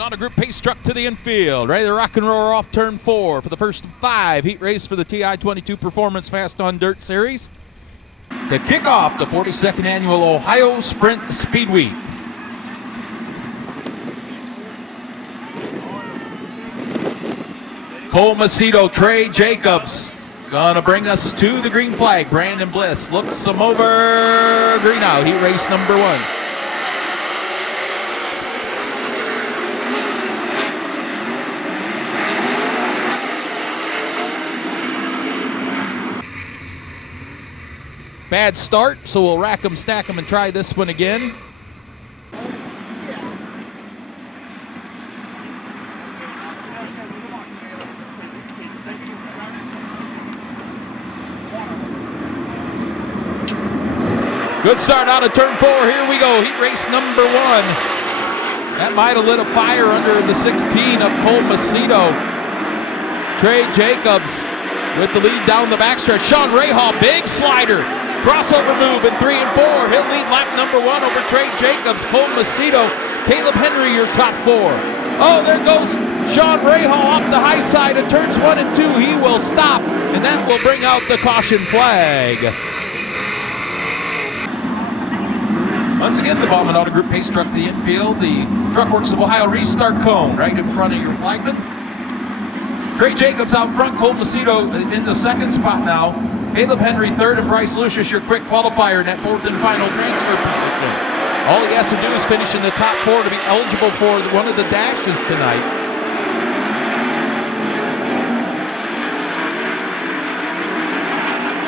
On a group pace truck to the infield, ready to rock and roll off turn 4 for the first of 5 heat race for the TI-22 Performance Fast on Dirt Series to kick off the 42nd annual Ohio Sprint Speed Week. Cole Macedo, Trey Jacobs gonna bring us to the green flag. Brandon Bliss looks him over, green out, heat race number 1. Bad start, so we'll rack them, stack them, and try this one again. Good start out of turn 4. Here we go, heat race number 1. That might have lit a fire under the 16 of Cole Macedo. Trey Jacobs with the lead down the backstretch. Sean Rahal, big slider. Crossover move in 3 and 4. He'll lead lap number 1 over Trey Jacobs, Cole Macedo, Caleb Henry, your top 4. Oh, there goes Sean Rahal off the high side of turns 1 and 2. He will stop, and that will bring out the caution flag. Once again, the Bauman Auto Group pace truck to the infield. The Truckworks of Ohio restart cone right in front of your flagman. Trey Jacobs out front, Cole Macedo in the 2nd spot now. Caleb Henry 3rd, and Bryce Lucius, your quick qualifier in that 4th and final transfer position. All he has to do is finish in the top 4 to be eligible for one of the dashes tonight.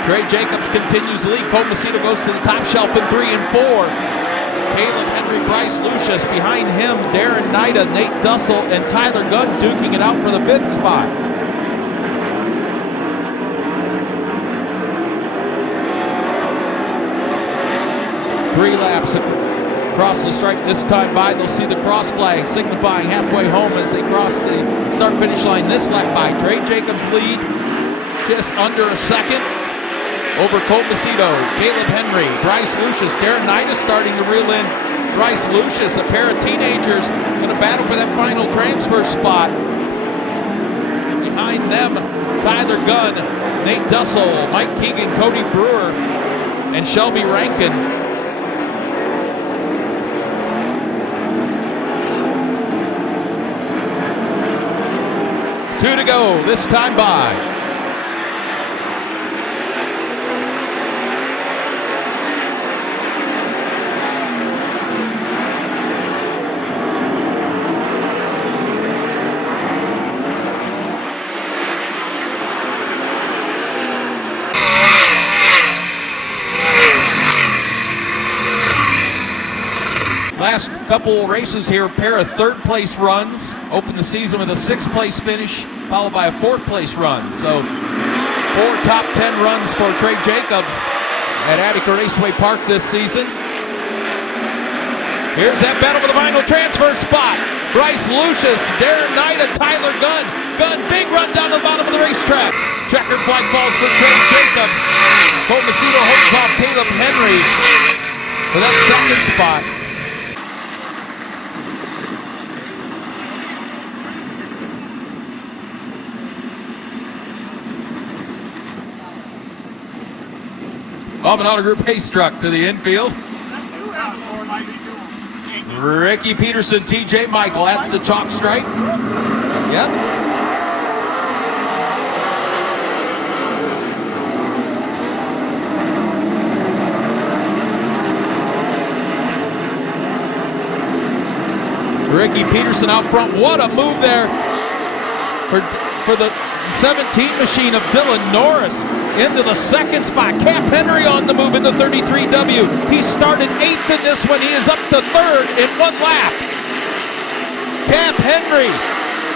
Trey Jacobs continues the lead. Cole Macedo goes to the top shelf in 3 and 4. Caleb Henry, Bryce Lucius. Behind him, Darren Nida, Nate Dussel, and Tyler Gunn duking it out for the 5th spot. Three laps across the stripe this time by. They'll see the cross flag signifying halfway home as they cross the start-finish line this lap by. Trey Jacobs lead just under a second over Cole Macedo, Caleb Henry, Bryce Lucius. Darren Knight is starting to reel in Bryce Lucius, a pair of teenagers in a battle for that final transfer spot. Behind them, Tyler Gunn, Nate Dussel, Mike Keegan, Cody Brewer, and Shelby Rankin. 2 to go, this time by. Last couple races here, a pair of 3rd place runs. Open the season with a 6th place finish, followed by a 4th place run. So 4 top 10 runs for Trey Jacobs at Attica Raceway Park this season. Here's that battle for the final transfer spot. Bryce Lucius, Darren Knight, and Tyler Gunn. Gunn, big run down the bottom of the racetrack. Checkered flag falls for Trey Jacobs. Cole Macedo holds off Caleb Henry for that 2nd spot. Bauman Auto Group pace truck to the infield. Ricky Peterson, TJ Michael at the chalk stripe. Yep. Ricky Peterson out front. What a move there for the 17 machine of Dylan Norris into the 2nd spot. Cap Henry on the move in the 33W. He started 8th in this one. He is up to 3rd in 1 lap. Cap Henry,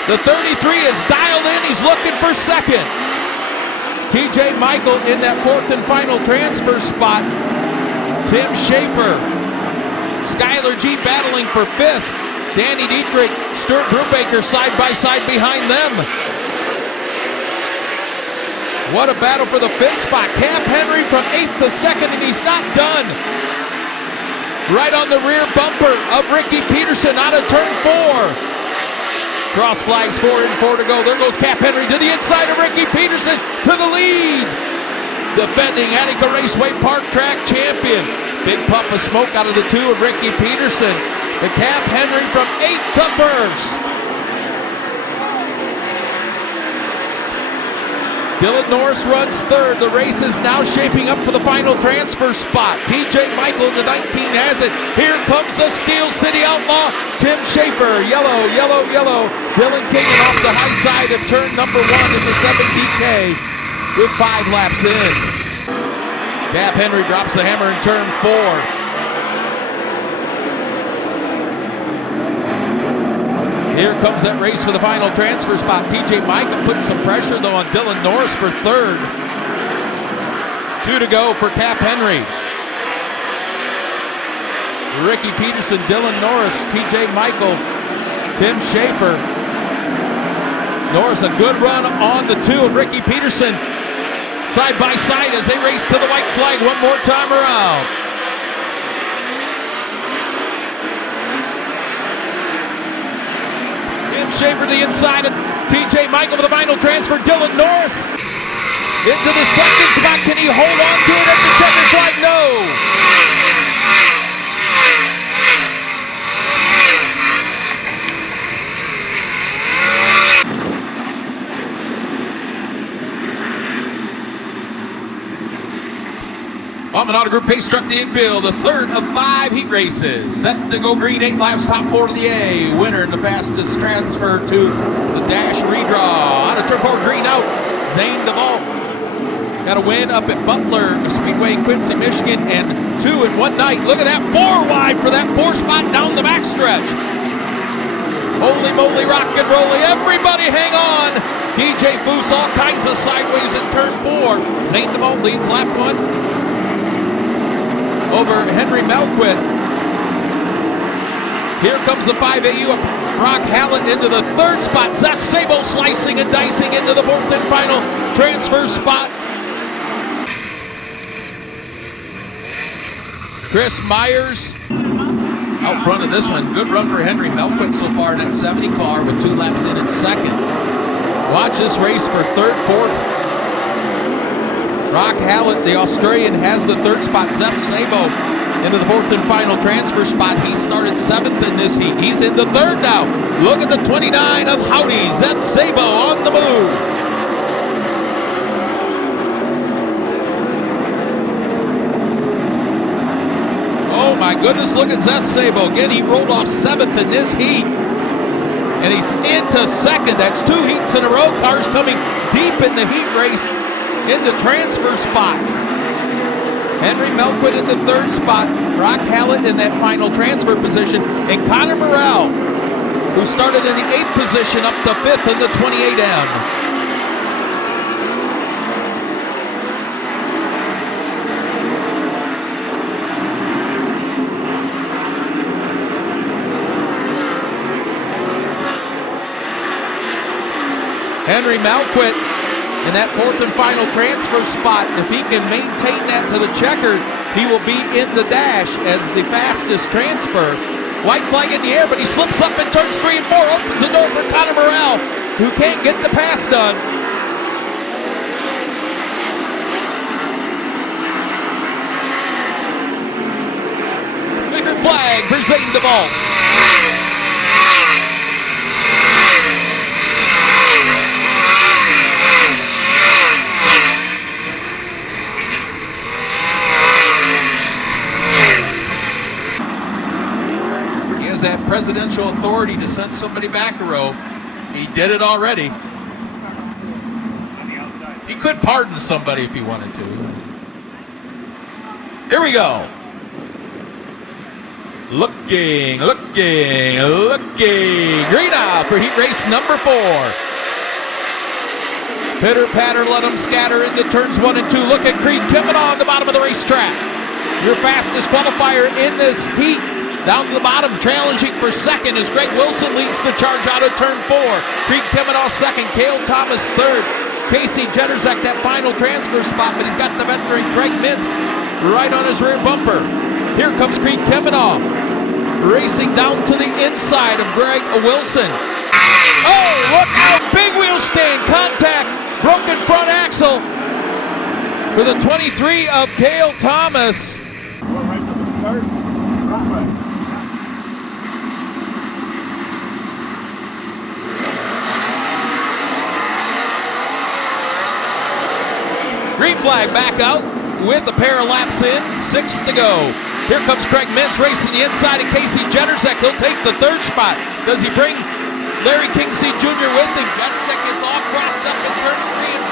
the 33 is dialed in. He's looking for 2nd. TJ Michael in that 4th and final transfer spot. Tim Schaefer, Skylar G battling for 5th. Danny Dietrich, Stuart Brubaker side by side behind them. What a battle for the 5th spot. Cap Henry from 8th to 2nd, and he's not done. Right on the rear bumper of Ricky Peterson out of turn 4. Cross flags, 4 and 4 to go. There goes Cap Henry to the inside of Ricky Peterson to the lead. Defending Attica Raceway Park Track champion. Big puff of smoke out of the 2 of Ricky Peterson. The Cap Henry from 8th to 1st. Dylan Norris runs 3rd. The race is now shaping up for the final transfer spot. TJ Michael, the 19, has it. Here comes the Steel City Outlaw, Tim Schaefer. Yellow, yellow, yellow. Dylan Kingman off the high side of turn number 1 in the 7DK with 5 laps in. Cap Henry drops the hammer in turn 4. Here comes that race for the final transfer spot. TJ Micah puts some pressure, though, on Dylan Norris for 3rd. 2 to go for Cap Henry. Ricky Peterson, Dylan Norris, TJ Michael, Tim Schaefer. Norris, a good run on the 2 of Ricky Peterson. Side by side as they race to the white flag one more time around. Schaefer to the inside of TJ Michael for the final transfer. Dylan Norris into the 2nd spot. Can he hold on to it at the checkered flag? No. Auto Group pace struck the infield, the 3rd of 5 heat races. Set to go green, 8 laps, top 4 to the A. Winner and the fastest transfer to the dash redraw. Out of turn 4, green out. Zane DeVault got a win up at Butler Speedway in Quincy, Michigan, and 2 in one night. Look at that, 4 wide for that 4 spot down the backstretch. Holy moly, rock and rolling. Everybody hang on. DJ Foose, all kinds of sideways in turn 4. Zane DeVault leads lap 1. Over Henry Melquit. Here comes the 5AU of Brock Hallett into the 3rd spot. Seth Sabo slicing and dicing into the 4th and final transfer spot. Chris Myers out front of this one. Good run for Henry Melquit so far in that 70 car with 2 laps in 2nd. Watch this race for 3rd, 4th. Brock Hallett, the Australian, has the 3rd spot. Zeth Sabo into the 4th and final transfer spot. He started 7th in this heat. He's into 3rd now. Look at the 29 of Howdy. Zeth Sabo on the move. Oh my goodness, look at Zeth Sabo. Again, he rolled off 7th in this heat. And he's into 2nd. That's 2 heats in a row. Cars coming deep in the heat race. In the transfer spots. Henry Melquit in the 3rd spot. Brock Hallett in that final transfer position. And Connor Morrell, who started in the 8th position up to 5th in the 28M. Henry Melquit in that 4th and final transfer spot. If he can maintain that to the checkered, he will be in the dash as the fastest transfer. White flag in the air, but he slips up in turns 3 and 4, opens the door for Connor Morrell, who can't get the pass done. Checkered flag for Zane DeVault. That presidential authority to send somebody back a row. He did it already. He could pardon somebody if he wanted to. Here we go. Looking. Green out for heat race number 4. Pitter patter, let them scatter into turns 1 and 2. Look at Creed coming on the bottom of the racetrack. Your fastest qualifier in this heat. Down to the bottom, challenging for 2nd as Greg Wilson leads the charge out of turn 4. Creed Kemenah 2nd, Cale Thomas 3rd. Casey Jetterzak that final transfer spot, but he's got the veteran Craig Mintz right on his rear bumper. Here comes Creed Kemenah racing down to the inside of Greg Wilson. Oh, Oh, look out, big wheel stand contact, broken front axle for the 23 of Cale Thomas. Green flag back out with a pair of laps in, 6 to go. Here comes Craig Mintz racing the inside of Casey Jennersek. He'll take the 3rd spot. Does he bring Larry Kingseed Jr. with him? Jennersek gets all crossed up in turns 3 and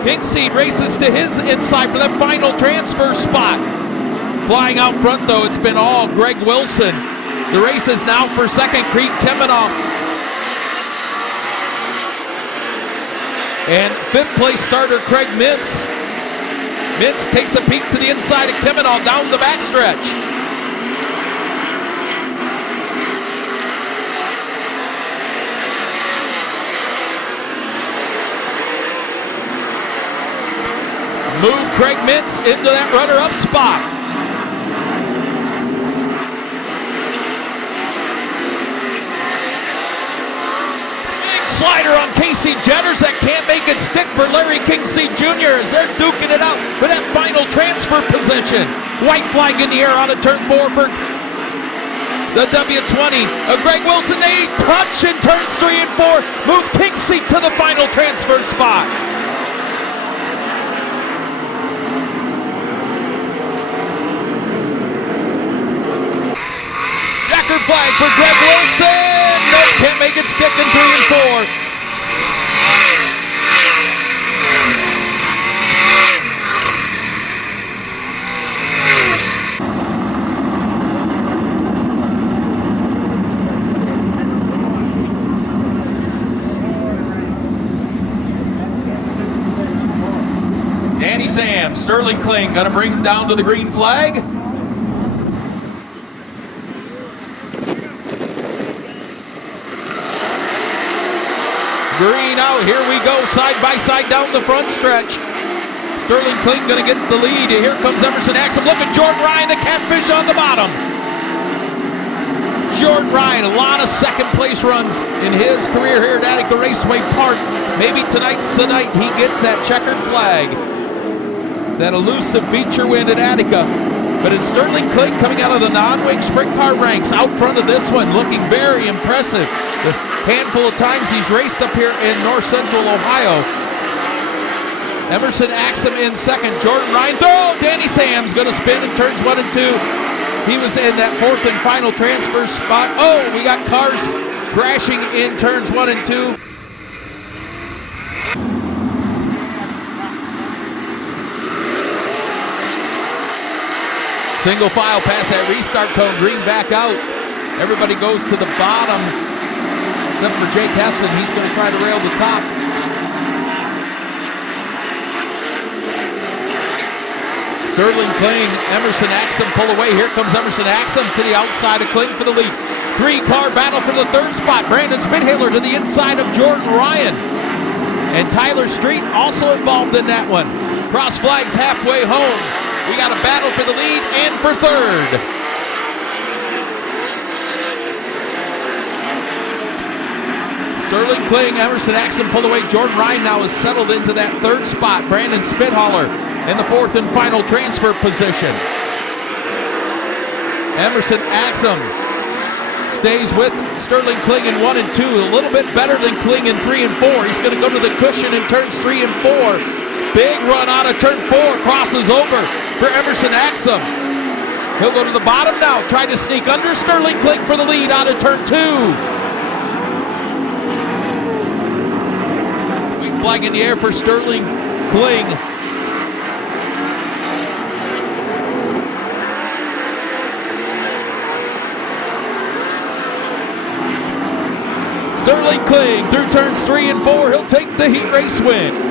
4. Kingseed races to his inside for that final transfer spot. Flying out front though, it's been all Greg Wilson. The race is now for second. Creed Kemenow and 5th place starter Craig Mintz. Mintz takes a peek to the inside of Kemenow down the backstretch. Move Craig Mintz into that runner-up spot. Slider on Casey Jennersek can't make it stick for Larry Kingseed Jr. as they're duking it out for that final transfer position. White flag in the air out of turn 4 for the W20 of Greg Wilson. They touch in turns 3 and 4. Move Kingseed to the final transfer spot. Checkered flag for Greg Wilson. Nope, can't make it stick in 3 and 4. Danny Sam, Sterling Kling gonna bring him down to the green flag. Green out, here we go, side by side down the front stretch. Sterling Kling gonna get the lead. Here comes Emerson Axum. Look at Jordan Ryan, the catfish on the bottom. Jordan Ryan, a lot of second place runs in his career here at Attica Raceway Park. Maybe tonight's the night he gets that checkered flag. That elusive feature win at Attica. But it's Sterling Kling coming out of the non-wing sprint car ranks out front of this one, looking very impressive. The handful of times he's raced up here in north central Ohio. Emerson Axum in second. Jordan Ryan, Danny Sam's gonna spin in turns 1 and 2. He was in that 4th and final transfer spot. Oh, we got cars crashing in turns 1 and 2. Single file past that restart cone, green back out. Everybody goes to the bottom, except for Jake Hessen. He's going to try to rail the top. Sterling Kling, Emerson Axum pull away. Here comes Emerson Axum to the outside of Kling for the lead. 3-car battle for the 3rd spot. Brandon Spithaler to the inside of Jordan Ryan. And Tyler Street also involved in that one. Cross flags halfway home. We got a battle for the lead and for 3rd. Sterling Kling, Emerson Axum pull away. Jordan Ryan now is settled into that 3rd spot. Brandon Spithaler in the 4th and final transfer position. Emerson Axum stays with Sterling Kling in 1 and 2. A little bit better than Kling in 3 and 4. He's going to go to the cushion in turns 3 and 4. Big run out of turn 4. Crosses over for Emerson Axum. He'll go to the bottom now. Try to sneak under Sterling Kling for the lead out of turn 2. White flag in the air for Sterling Kling. Sterling Kling through turns 3 and 4. He'll take the heat race win.